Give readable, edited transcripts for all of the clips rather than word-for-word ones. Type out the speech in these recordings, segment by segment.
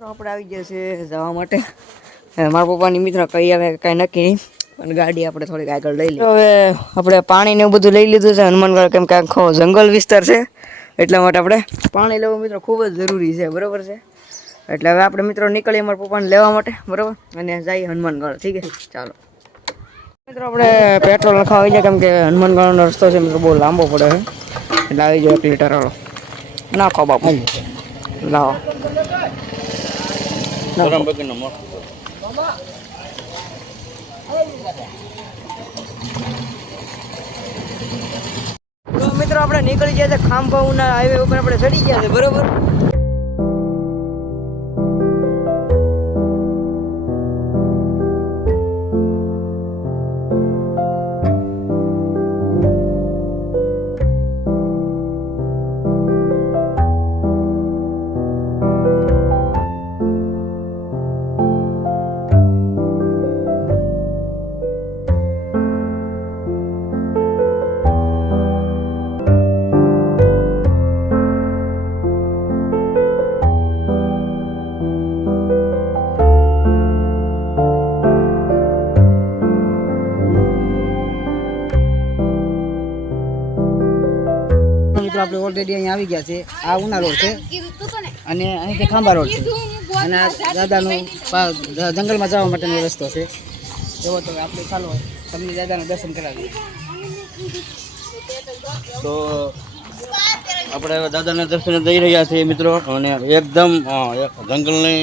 આપણે આવી ગયા છે જવા માટે મારા પપ્પાની મિત્ર કઈ આવે કાંઈ નક્કી નહીં પણ ગાડી આપણે થોડીક આગળ લઈ લઈએ હવે આપણે પાણી ને એવું બધું લઈ લીધું છે હનુમાનગઢ કેમ કે આખો જંગલ વિસ્તાર છે એટલા માટે આપણે પાણી લેવું મિત્રો ખૂબ જ જરૂરી છે બરાબર છે એટલે હવે આપણે મિત્રો નીકળીએ મારા પપ્પાને લેવા માટે બરાબર અને જઈએ હનુમાનગઢ ઠીક છે ચાલો મિત્રો આપણે પેટ્રોલ નખાવા આવી જાય કેમ કે હનુમાનગઢનો રસ્તો છે મિત્રો બહુ લાંબો પડે છે એટલે આવી જાય 1 લીટર વાળો નાખો બાપુ લાવો તો મિત્રો આપણે નીકળી ગયા છે ખાંભાઉના હાઈવે ઉપર આપણે ચડી ગયા છે બરોબર આપણે ઓલરેડી અહીંયા આવી ગયા છે આ ઉના રોડ છે અને અહીંથી ખાંભા રોડ છે અને આ દાદાનો જંગલમાં જવા માટેનો રસ્તો છે એવો તો આપણે ચાલો તમને દાદાના દર્શન કરાવીએ તો આપણે હવે દાદાના દર્શને જઈ રહ્યા છીએ મિત્રો અને એકદમ જંગલની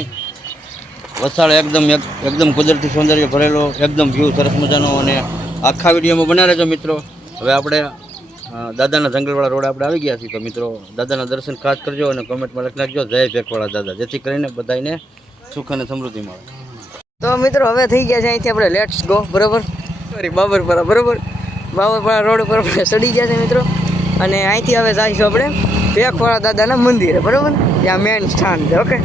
વસાળ એકદમ કુદરતી સૌંદર્ય ભરેલો એકદમ વ્યૂ સરસ મજાનો અને આખા વિડીયોમાં બના રહેજો મિત્રો હવે આપણે દાદાના જંગલવાળા રોડ આપણે આવી ગયા છીએ તો મિત્રો દાદાના દર્શન ખાસ કરજો અને કોમેન્ટમાં લખી નાખજો જય ભેખવાળા દાદા જેથી કરીને બધાને સુખ અને સમૃદ્ધિ મળે તો મિત્રો હવે થઈ ગયા છે અહીંથી આપણે લેટ્સ ગો બરાબર બાબરપરા બરાબર બાબરપરા રોડ ઉપર આપણે ચડી ગયા છે મિત્રો અને અહીંથી હવે જઈશું આપણે ભેખવાળા દાદાના મંદિરે બરાબર ત્યાં મેન સ્થાન છે ઓકે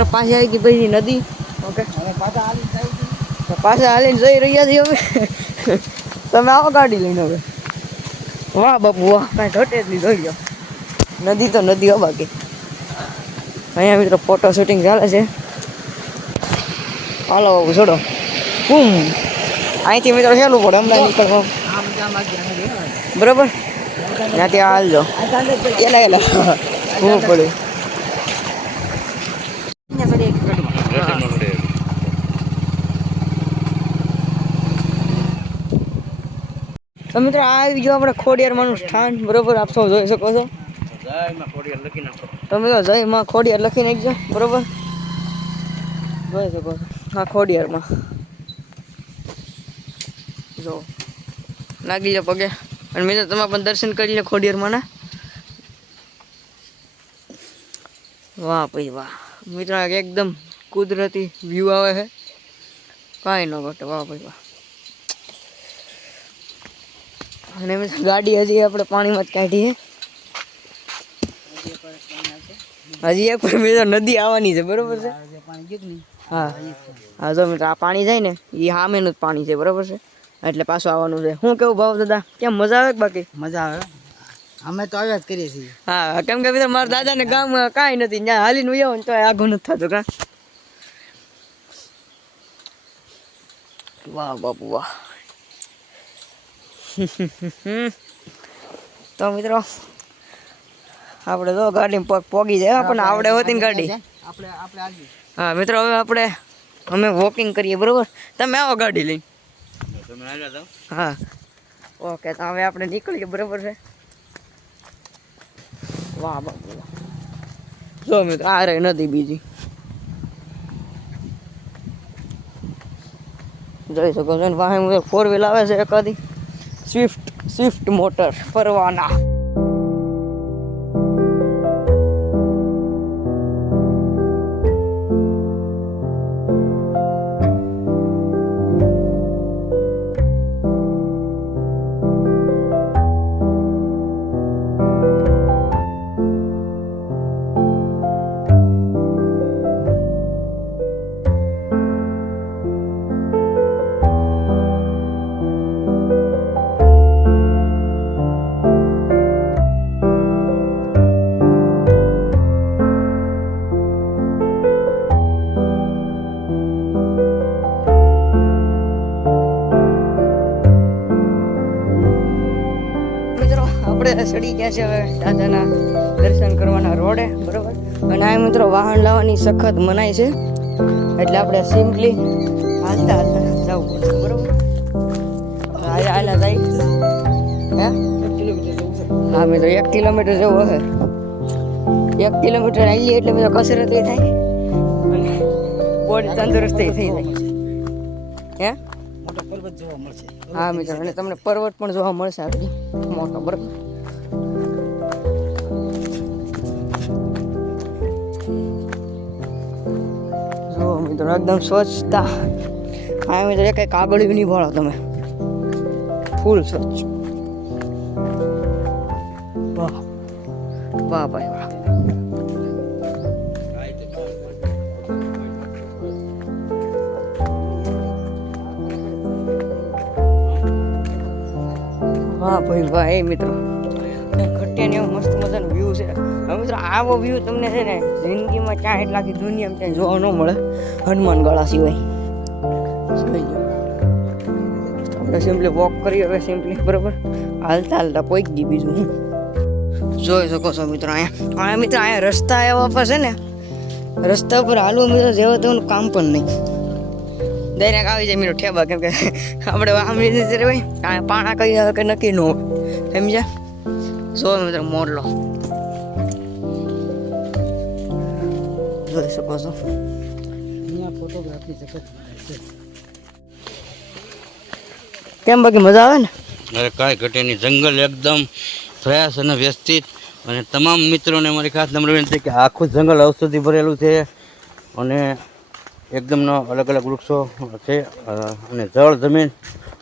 તો પાછી આવી ગઈ પછી નદી. ઓકે પાછા હાલીને જઈ રહ્યા છીએ હવે. તમે આવો ગાડી લઈને હવે. વાહ બાપુ વાહ, કાંઈ ઘટે જ નહીં. જોઈ લો નદી તો નદી હો. બાકી અહીંયા મિત્રો ફોટો શૂટિંગ ચાલે છે. હાલો બાબુ છોડો. અહીંથી મિત્રો સહેલું પડે હમણાં નીકળવા. બરોબર ત્યાંથી હાલજો. એલા હું પડે. તો મિત્રો આ આવી ગયો આપણે ખોડિયારમાંનું સ્થાન. બરોબર આપ સૌ જોઈ શકો છો. તમે તો જય માં ખોડિયાર લખી નાખજો. બરોબર જોઈ શકો છો. હા ખોડિયારમાં જો લાગી જાઓ પગે. અને મિત્રો તમે પણ દર્શન કરી લે ખોડિયારમાં ના. વાહ ભાઈ વાહ મિત્રો એકદમ કુદરતી વ્યૂ આવે છે. કાંઈ ન ઘટે. વાહ ભાઈ વાહ. અને ગાડી હજી આપણે પાણીમાં જ કાઢીએ. હજી એક પણ મિત્રો નદી આવવાની છે. બરોબર છે. હા હા જો મિત્રો આ પાણી જાય ને એ સામેનું જ પાણી છે. બરોબર છે. એટલે પાછું આવવાનું છે. શું કેવું ભાવ દાદા? કેમ મજા આવે? બાકી મજા આવે. અમે તો આવ્યા જ કરીએ છીએ. હા કેમ કે મિત્રો મારા દાદાને ગામમાં કાંઈ નથી. ત્યાં હાલીને ઉયાવો ને તો આઘું નથી થતું. કાં વાહ બાપુ વાહ. તો મિત્રો આપણે તો ગાડી પોગી જાય. આપણને આવડે હોતી ને ગાડી. હા મિત્રો હવે અમે વોકિંગ કરીએ. બરોબર તમે આવો ગાડી લઈને. હા ઓકે તો હવે આપણે નીકળીએ. બરોબર છે. વાહ બાપુ જો મિત્રો આ રહી નદી બીજી. જોઈ શકો છો. વાહે 4 વ્હીલ આવે છે એકાદી સ્વિફ્ટ મોટર ફરવાના. આપણે ચડી ગયા છે હવે દાદાના દર્શન કરવાના રોડે. બરોબર અને આ મિત્રો વાહન લાવવાની સખત મનાઈ છે. એટલે આપણે સિમ્પલી હાલતા હાલતા જવું પડશે. બરોબર હાલા જાય. હે હા મિત્રો 1 કિલોમીટર જેવું હશે. 1 કિલોમીટર હાલીએ એટલે મિત્રો કસરત થાય અને બોડી તંદુરસ્તી થઈ જાય. હે મોટો પર્વત જોવા મળશે. હા મિત્રો અને તમને પર્વત પણ જોવા મળશે. આપણી મોટો. બરોબર જો મિત્રો એકદમ સ્વચ્છતા. હા મિત્રો કઈ કાગળિયું નહીં ભળો તમે. ફૂલ સ્વચ્છ. વાહ વાહ ભાઈ વાહ. વાહ ભાઈ વાહ. એ મિત્રો ખટિયાની એવો મસ્ત મજાનો વ્યૂ છે. હવે મિત્રો આવો વ્યૂ તમને છે ને જિંદગીમાં ક્યાં એટલે આખી દુનિયામાં ક્યાંય જોવા ન મળે હનુમાન ગળા સિવાય. આપણે સિમ્પલી વોક કરીએ હવે સિમ્પલી. બરોબર હાલતા હાલતા પહોંચી ગઈ. બીજું હું જોઈ શકો છો મિત્રો અહીંયા મિત્રો અહીંયા રસ્તા એવા પર છે ને રસ્તા પર હાલવું મિત્રો જેવા તેવું કામ પણ નહીં. દરેક આવી જાય મિત્રો ઠેબા. કેમ કે આપણે આમ રીતે હોય કાંઈ પાણા કઈ આવે કે નક્કી ન હોય. સમજ્યા? જો મિત્રો મોડલો જોઈ શકો છો. અહીંયા ફોટોગ્રાફી સખત છે. કેમ બાકી મજા આવે ને? અરે કાંઈ ઘટે નહીં. જંગલ એકદમ ફ્રેશ અને વ્યવસ્થિત. અને તમામ મિત્રોને મારી ખાસ નમ્ર વિનંતી કે આખું જંગલ ઔષધિ ભરેલું છે. અને એકદમનો અલગ અલગ વૃક્ષો છે. અને જળ જમીન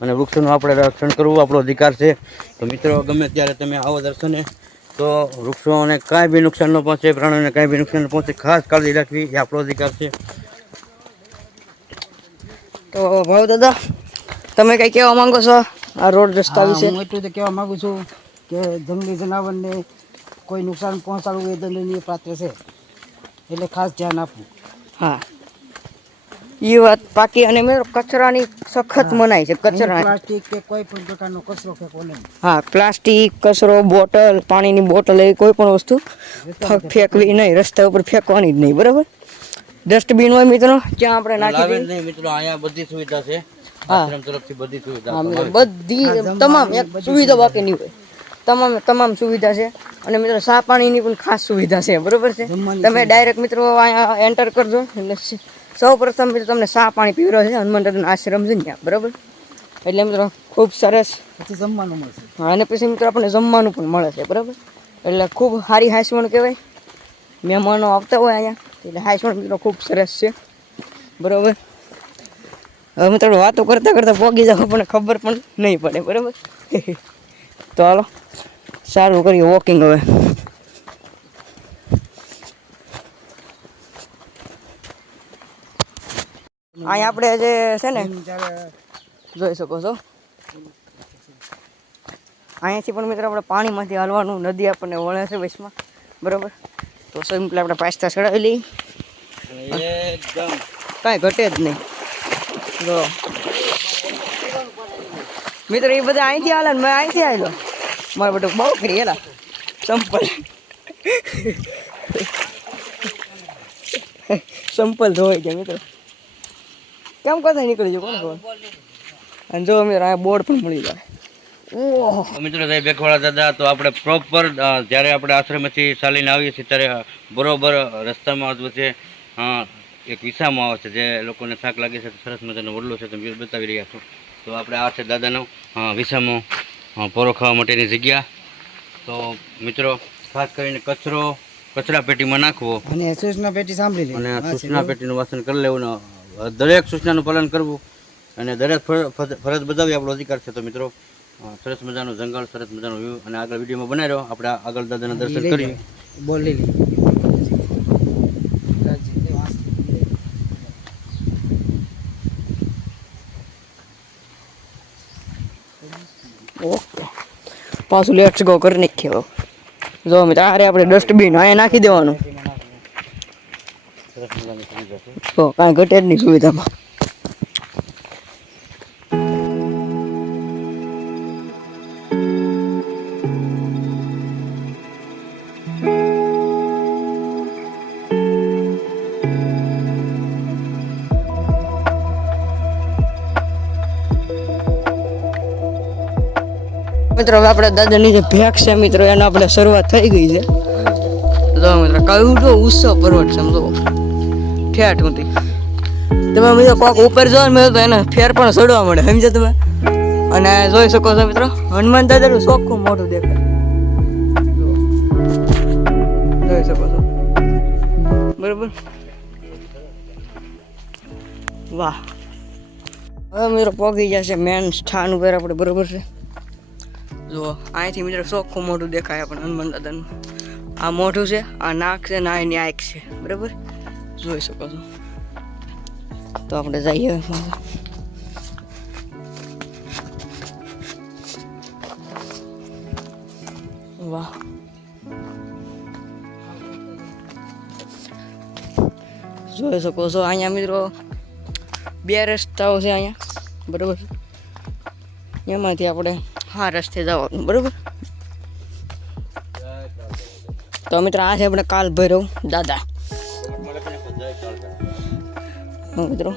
અને વૃક્ષોનું આપણે રક્ષણ કરવું આપણો અધિકાર છે. તો મિત્રો ગમે ત્યારે તમે આવો દર્શને તો વૃક્ષોને કાંઈ બી નુકસાન ન પહોંચે, પ્રાણીઓને કાંઈ બી નુકસાન ન પહોંચે, ખાસ કાળજી રાખવી એ આપણો અધિકાર છે. તો ભાવ દાદા તમે કઈ કહેવા માંગો છો આ રોડ રસ્તા હા, વિશે? હું એટલું તો કહેવા માંગુ છું કે જંગલી જનાવરને કોઈ નુકસાન પહોંચાડવું એ દંડનીય પાત્ર છે, એટલે ખાસ ધ્યાન આપવું. હા એ વાત પાકી. અને મિત્રો કચરાની સખત મનાઈ છે. કચરા પ્લાસ્ટિક કે કોઈ પણ પ્રકારનો કચરો ફેંકવો નહીં. હા પ્લાસ્ટિક કચરો બોટલ પાણીની બોટલ એવી કોઈ પણ વસ્તુ ફેંકવી નહીં, રસ્તા ઉપર ફેંકવાની જ નહીં, બરાબર? ડસ્ટબિન હોય મિત્રો ત્યાં આપણે નાખી લાવે જ દઈએ. નહીં મિત્રો, અહીંયા બધી સુવિધા છે, હા. આશ્રમ તરફથી બધી સુવિધા હા મિત્રો આપવામાં આવે છે. બધી જમવાની તમામ એક બધી સુવિધા બાકી નહીં હોય. તમામ સુવિધા છે. અને મિત્રો ચા પાણીની પણ ખાસ સુવિધા છે, બરોબર છે? જમવાની તમે ડાયરેક્ટ મિત્રો અહીંયા એન્ટર કરજો એટલે સૌ પ્રથમ મિત્રો તમને ચા પાણી પીવરો છે હનુમાન દાદાનો આશ્રમ છે ત્યાં, બરાબર? એટલે મિત્રો ખૂબ સરસ. પછી જમવાનું મળશે. હા અને પછી મિત્રો આપણને જમવાનું પણ મળે છે, બરાબર? એટલે ખૂબ સારી હાઈસવણ કહેવાય. મહેમાનો આવતા હોય અહીંયા એટલે હાઈસવણ મિત્રો ખૂબ સરસ છે, બરાબર? હવે મિત્રો વાતો કરતાં કરતાં પોગી જાવ પણ ખબર પણ નહીં પડે, બરાબર? તો હાલો સારું કરીએ વોકિંગ હવે. અહીંયા આપણે જે છે ને જોઈ શકો છો અહીંયાથી પણ મિત્રો આપણે પાણીમાંથી હાલવાનું, નદી આપણને વળે છે વચમાં, બરાબર? તો સિમ્પલ આપણે પાસ્તા ચડાવી લઈએ, એકદમ કાંઈ ઘટે જ નહીં. જો મિત્રો એ બધા અહીંથી હાલે ને મેં અહીંથી આવેલો, મારે બધું બહુ કરી એલા સંપલ ધોવાઈ ગયા મિત્રો. કેમ કરતા નીકળી જાય કોને ખબર. અને જો મિત્રો આ બોર્ડ પણ મળી જાય. ઓહો તો મિત્રો સાહેબ બેખવાડા દાદા, તો આપણે પ્રોપર જ્યારે આપણે આશ્રમથી ચાલીને આવીએ છીએ ત્યારે બરોબર રસ્તામાં વચ્ચે એક વિસામો આવે છે, જે લોકોને થાક લાગે છે, સરસ મજાનો વડલો છે, તમે બતાવી રહ્યા છો. તો આપણે આ છે દાદાનો વિસામો, પોરો ખાવા માટેની જગ્યા. તો મિત્રો ખાસ કરીને કચરા પેટીમાં નાખવો અને સૂચના પેટી સાંભળી અને લેવી. સૂચના પેટીનું વાસન કરી લેવું ને દરેક સૂચનાનું પાલન કરવું અને દરેક ફરજ બજાવવી આપણો અધિકાર છે. તો મિત્રો સરસ મજાનું જંગલ, સરસ મજાનો વ્યૂ અને આગળ વિડીયોમાં બનાવી રહ્યો. આપણે આગળ દાદાના દર્શન કરીએ. બોલ લઈ લઈએ. ઓકે પાછું લેટ્સ ગો કરી નાખ્યો. જો મિત્રો આરે આપણે ડસ્ટબિન અહીંયા નાખી દેવાનું. સરસ મજાની સુવિધા છે. તો કાંઈ ઘટે જ નહીં સુવિધામાં. મિત્રો હવે આપણે દાદાની જે ભેગ છે મિત્રો એનો આપણે શરૂઆત થઈ ગઈ છે. જો મિત્રો કહ્યું તો ઉત્સવ પર્વત છે, સમજો ઠેઠ ઊંધી. તમે મિત્રો કોક ઉપર જો ને તો એને ફેર પણ ચડવા મળે, સમજે તમે? અને જોઈ શકો છો મિત્રો હનુમાન દાદાનું ચોખ્ખું મોઢું દેખાય, જોઈ શકો છો, બરોબર? વાહ. હવે મિત્રો પહોંચી જશે મેન સ્થાન ઉપર આપણે, બરોબર છે? જો અહીંથી મિત્રો ચોખ્ખું મોઢું દેખાય આપણે હનુમાન દાદાનું. આ મોઢું છે, આ નાક છે ને આ એની આંખ છે, બરાબર? જોઈ શકો છો. તો આપણે જઈએ. વાહ. જોઈ શકો છો અહીંયા મિત્રો 2 રસ્તાઓ છે અહીંયા, બરાબર? એમાંથી આપણે હા રસ્તે જવાનું, બરાબર? તો મિત્રો આ છે આપણે કાલ ભૈરવ દાદા. મિત્રો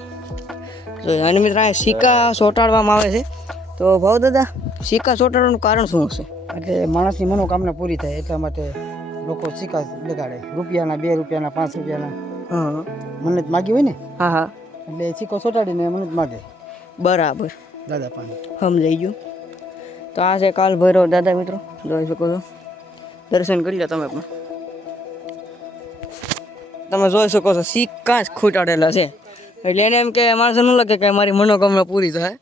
અને મિત્રો આ સિક્કા ચોંટાડવામાં આવે છે. તો ભાવ દાદા સિક્કા ચોંટાડવાનું કારણ શું હશે? એટલે માણસની મનોકામના પૂરી થાય એટલા માટે લોકો સિક્કા લગાડે. રૂપિયાના, 2 રૂપિયાના, 5 રૂપિયાના. હા મન્નત માગી હોય ને હા હા એટલે સિક્કો ચોંટાડીને મન્નત માગે બરાબર, દાદા પાસે. સમજાઈ ગયું. તો આ છે કાલ ભૈરવ દાદા મિત્રો, જોઈ શકો છો. દર્શન કરી લો તમે પણ. તમે જોઈ શકો છો સિક્કા જ ખૂટાડેલા છે. એટલે એને એમ કે માણસો ન લાગે કે મારી મનોકામના પૂરી થાય,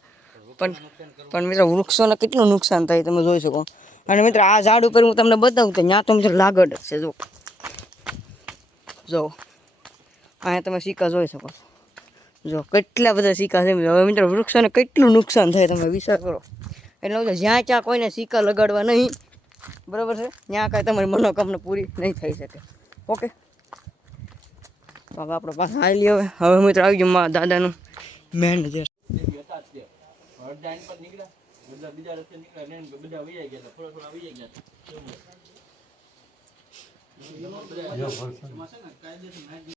પણ મિત્રો વૃક્ષોને કેટલું નુકસાન થાય તમે જોઈ શકો. અને મિત્રો આ ઝાડ ઉપર હું તમને બતાવું તો ત્યાં તો મિત્રો લાગડ છે. જો અહીંયા તમે સિક્કા જોઈ શકો છો. જો કેટલા બધા સિક્કા છે. હવે મિત્રો વૃક્ષોને કેટલું નુકસાન થાય તમે વિચાર કરો. એટલે જ્યાં ત્યાં કોઈને સિક્કા લગાડવા નહીં, બરાબર છે? ત્યાં કાંઈ તમારી મનોકામના પૂરી નહીં થઈ શકે. ઓકે, તો હવે આપણે પાછા આવી લઈએ. હવે મિત્રો આવી ગયું મારા દાદાનું મેન જે બીજા રસ્તે નીકળ્યા બધા વૈયા ગયા, થોડા થોડા વૈયા ગયા.